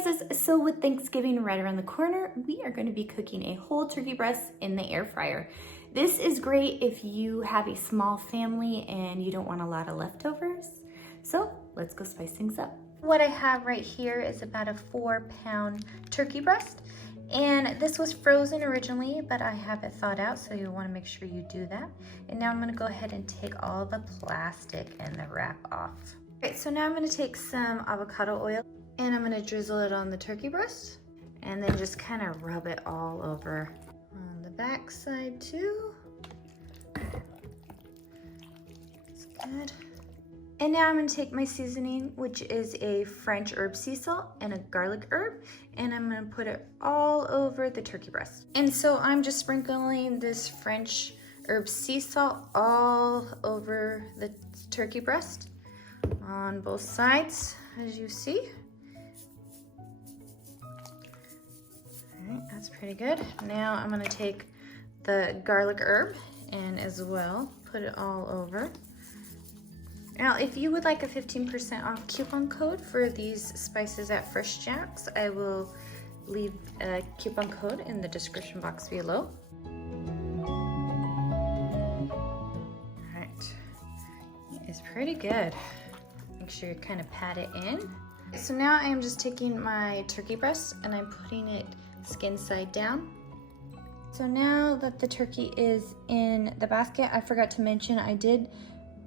Spices, so with Thanksgiving right around the corner, we are going to be cooking a whole turkey breast in the air fryer. This is great if you have a small family and you don't want a lot of leftovers. So let's go spice things up. What I have right here is about a 4-pound turkey breast. And this was frozen originally, but I have it thawed out, so you want to make sure you do that. And now I'm going to go ahead and take all the plastic and the wrap off. Okay, so now I'm going to take some avocado oil and I'm going to drizzle it on the turkey breast and then just kind of rub it all over on the back side too. That's good. And now I'm going to take my seasoning, which is a French herb sea salt and a garlic herb, and I'm going to put it all over the turkey breast. And so I'm just sprinkling this French herb sea salt all over the turkey breast on both sides, as you see. All right, that's pretty good. Now I'm going to take the garlic herb and as well put it all over. Now, if you would like a 15% off coupon code for these spices at FreshJax, I will leave a coupon code in the description box below. All right, it's pretty good. Make sure you kind of pat it in. So now I am just taking my turkey breast and I'm putting it skin side down. So now that the turkey is in the basket, I forgot to mention I did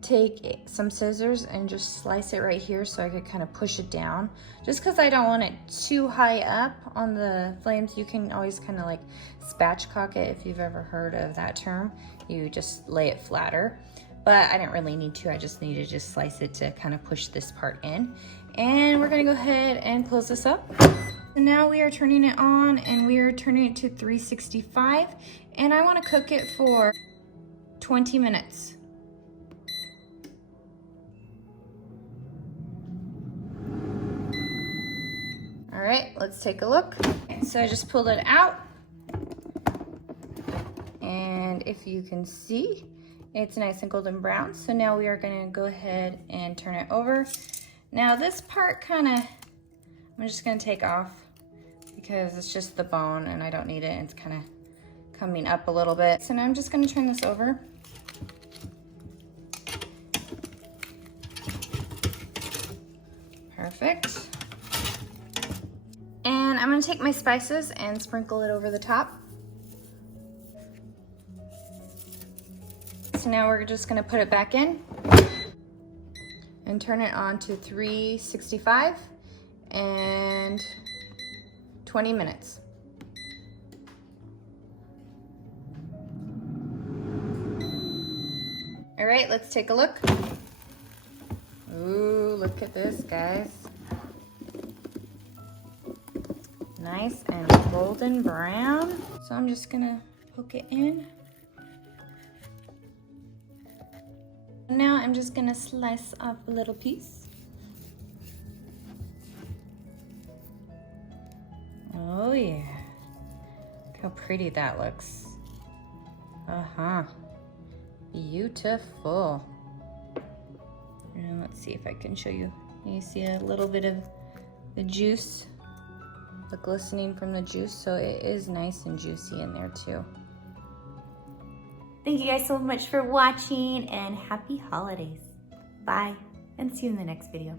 take some scissors and just slice it right here so I could kind of push it down. Just because I don't want it too high up on the flames. You can always kind of like spatchcock it if you've ever heard of that term. You just lay it flatter. But I didn't really need to. I just needed to just slice it to kind of push this part in. And we're gonna go ahead and close this up. And now we are turning it on and we are turning it to 365. And I want to cook it for 20 minutes. All right, let's take a look. So I just pulled it out. And if you can see, it's nice and golden brown. So now we are gonna go ahead and turn it over. Now this part I'm just gonna take off because it's just the bone and I don't need it. It's kind of coming up a little bit. So now I'm just gonna turn this over. Perfect. And I'm gonna take my spices and sprinkle it over the top. So now we're just gonna put it back in and turn it on to 365 and 20 minutes. All right, let's take a look. Ooh, look at this, guys. Nice and golden brown. So I'm just gonna poke it in. Now I'm just gonna slice off a little piece. Oh yeah, look how pretty that looks. Uh-huh, beautiful. And let's see if I can show you. You see a little bit of the juice, the glistening from the juice, so it is nice and juicy in there too. Thank you guys so much for watching and happy holidays. Bye, and see you in the next video.